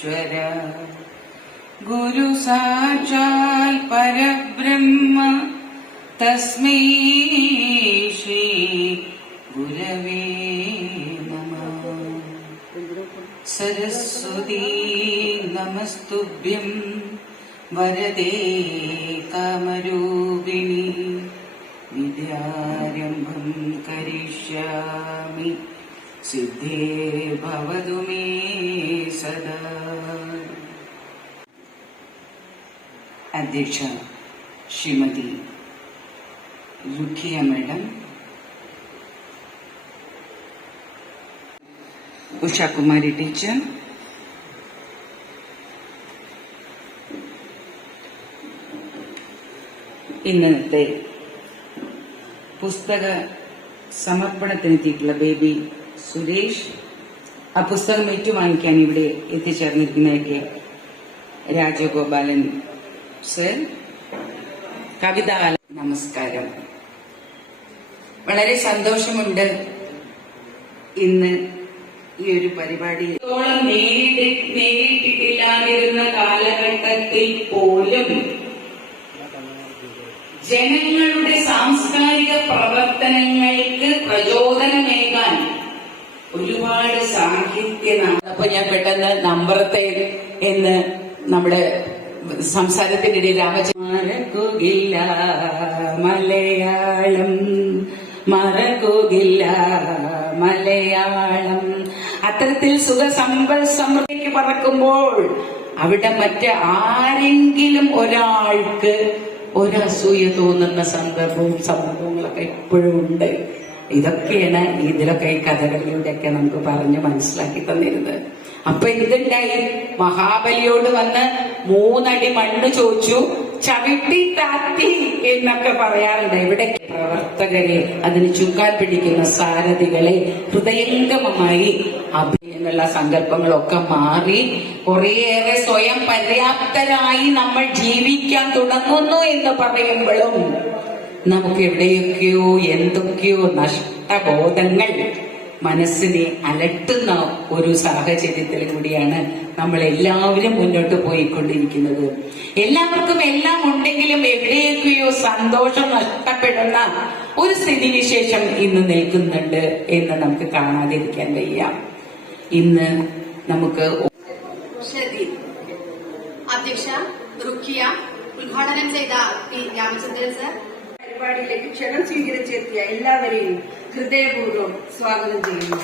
ഈശ്വര ഗുരു സാക്ഷാൽ പരബ്രഹ്മ. തസ്മൈ ശ്രീ ഗുരവേ നമ. സരസ്വതീ നമസ്തുഭ്യം. വരദേ കാമരൂപിണി. വിദ്യാരംഭം കരിഷ്യാമി. सिद्धे भवतु मे सदा अध्यक्ष श्रीमती रुखिया मैडम ഉഷ കുമാരി ടീച്ചർ ഇന്നത്തെ പുസ്തക സമർപ്പണത്തിനെത്തിയിട്ടുള്ള ബേബി സുരേഷ് ആ പുസ്തകം ഏറ്റുവാങ്ങിക്കാൻ ഇവിടെ എത്തിച്ചേർന്നിരിക്കുന്നതൊക്കെ രാജഗോപാലൻ. സർ കവിത നമസ്കാരം. വളരെ സന്തോഷമുണ്ട് ഇന്ന് ഈ ഒരു പരിപാടി. നേരിട്ട് നേരിട്ടിട്ടില്ലാതിരുന്ന കാലഘട്ടത്തിൽ പോലും ജനങ്ങളുടെ സാംസ്കാരിക പ്രവർത്തനങ്ങൾക്ക് പ്രചോദനമേകാൻ ഒരുപാട് സാഹിത്യ അപ്പൊ ഞാൻ പെട്ടെന്ന് നമ്പറത്തെ എന്ന് നമ്മുടെ സംസാരത്തിനിടയിൽ രാമച മറക്കുകില്ല മലയാളം മറക്കുകില്ല മലയാളം. അത്തരത്തിൽ സുഖ സമ്പൽ സമൃദ്ധിക്ക് പറക്കുമ്പോൾ അവിടെ മറ്റ് ആരെങ്കിലും ഒരാൾക്ക് ഒരസൂയ തോന്നുന്ന സന്ദർഭവും സംഭവങ്ങളൊക്കെ എപ്പോഴും ഉണ്ട്. ഇതൊക്കെയാണ് ഇതിലൊക്കെ ഈ കഥകളിലൂടെയൊക്കെ നമുക്ക് പറഞ്ഞ് മനസ്സിലാക്കി തന്നിരുന്നത്. അപ്പൊ എന്തുണ്ടായി മഹാബലിയോട് വന്ന് മൂന്നടി മണ്ണ് ചോദിച്ചു ചവിട്ടി താത്തി എന്നൊക്കെ പറയാറുണ്ട്. ഇവിടെ പ്രവർത്തകരെ അതിന് ചുക്കാൻ പിടിക്കുന്ന സാരഥികളെ ഹൃദയംഗമമായി അഭിനയുള്ള സങ്കല്പങ്ങളൊക്കെ മാറി കുറേയേറെ സ്വയം പര്യാപ്തരായി നമ്മൾ ജീവിക്കാൻ തുടങ്ങുന്നു എന്ന് പറയുമ്പോഴും നമുക്ക് എവിടെയൊക്കെയോ എന്തൊക്കെയോ നഷ്ടബോധങ്ങൾ മനസ്സിനെ അലട്ടുന്ന ഒരു സാഹചര്യത്തിൽ കൂടിയാണ് നമ്മൾ എല്ലാവരും മുന്നോട്ട് പോയിക്കൊണ്ടിരിക്കുന്നത്. എല്ലാവർക്കും എല്ലാം ഉണ്ടെങ്കിലും എവിടെയൊക്കെയോ സന്തോഷം നഷ്ടപ്പെടുന്ന ഒരു സ്ഥിതിവിശേഷം ഇന്ന് നിൽക്കുന്നുണ്ട് എന്ന് നമുക്ക് കാണാതിരിക്കാൻ വയ്യ. ഇന്ന് നമുക്ക് അധ്യക്ഷ റുക്കിയ ഉദ്ഘാടനം ചെയ്ത പി രാമചന്ദ്രൻ സർ പരിപാടിയിലേക്ക് ക്ഷണം സ്വീകരിച്ചെത്തിയ എല്ലാവരെയും ഹൃദയപൂർവം സ്വാഗതം ചെയ്യുന്നു.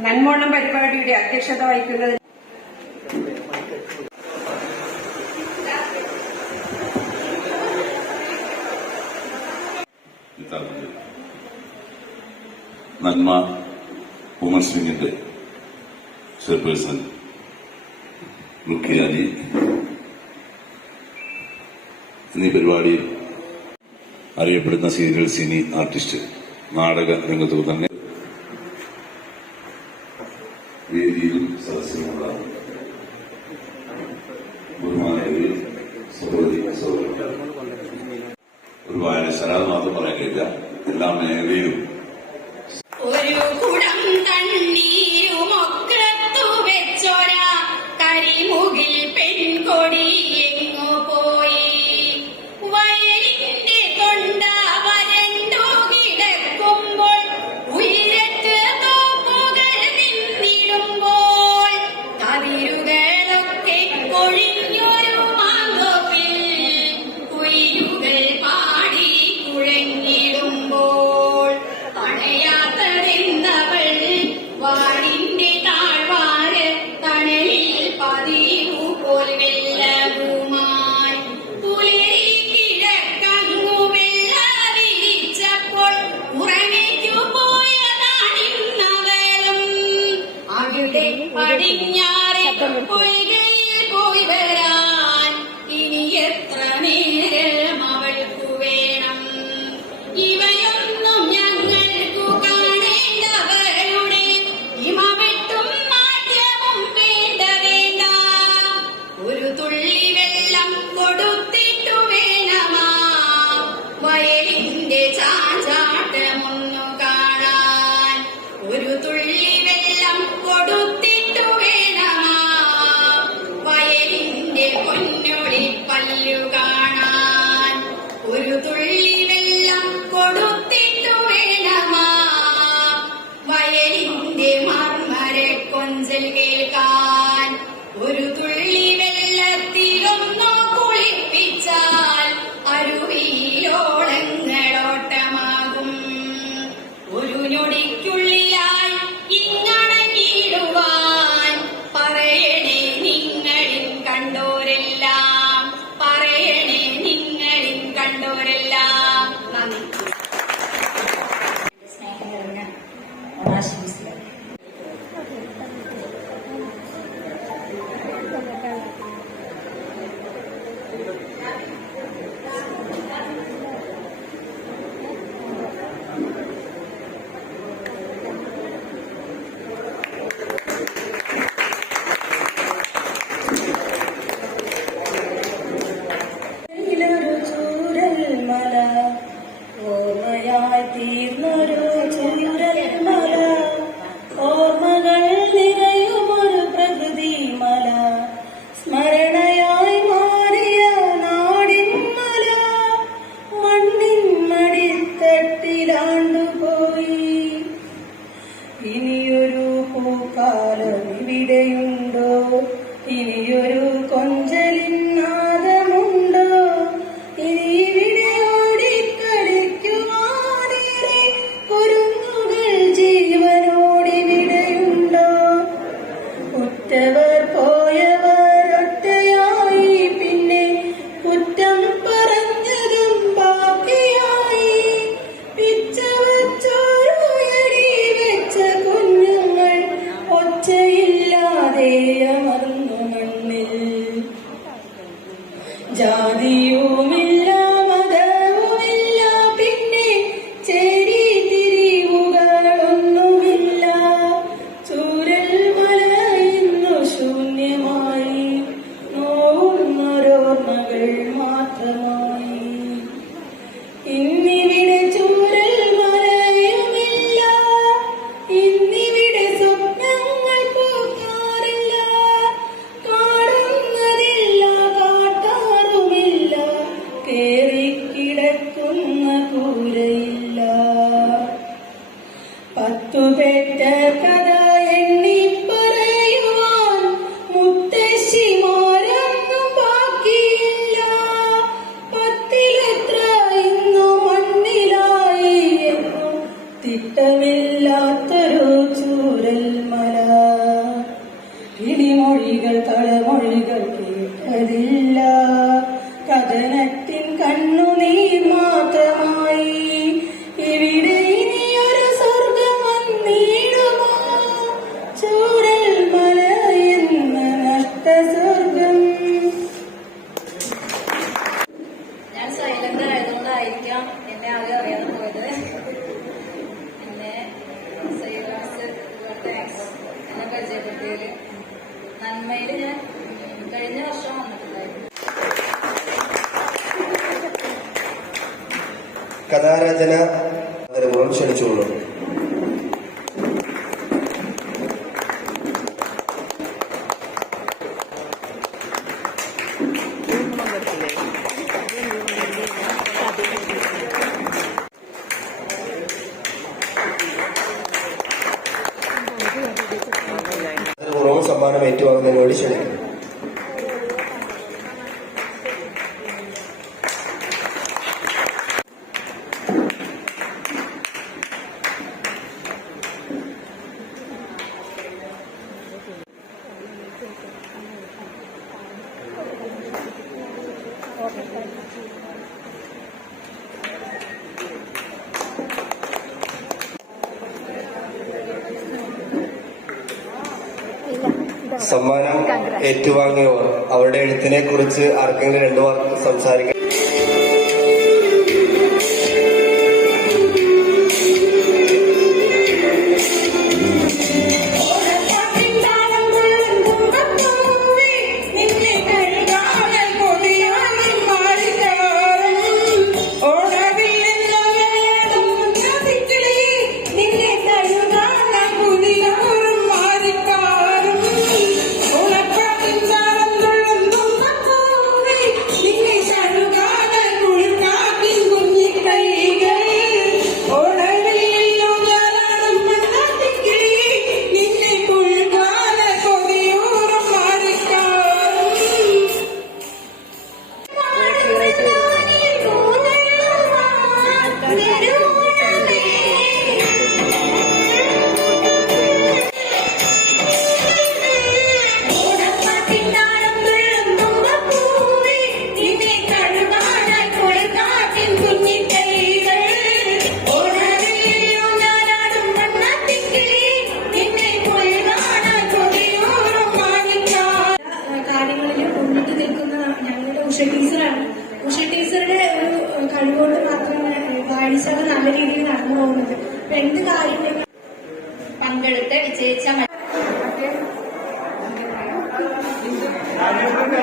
നന്മോണം പരിപാടിയുടെ അധ്യക്ഷത വഹിക്കുന്നത് നന്മ ഉമർ സിംഗിന്റെ ചെയർപേഴ്സൺ റുക്കിയാനി എന്നീ പരിപാടിയിൽ അറിയപ്പെടുന്ന സീരിയൽ സിനി ആർട്ടിസ്റ്റ് നാടക രംഗത്തു തന്നെ വേദിയിലും സദസ്സിലുമുള്ള ബഹുമാനങ്ങളിൽ സഹോദരി സഹോദരന്മാർ. ഒരു മാത്രം പറയാനില്ല എല്ലാ മേഖലയിലും Adiume 我先走了。സമ്മാനം ഏറ്റുവാങ്ങിയവർ. അവരുടെ എഴുത്തിനെ കുറിച്ച് ആർക്കെങ്കിലും രണ്ടു വാക്ക് സംസാരിക്കാം ഇപ്പൊ കഴിഞ്ഞിട്ട്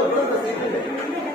പോകുള്ളൂ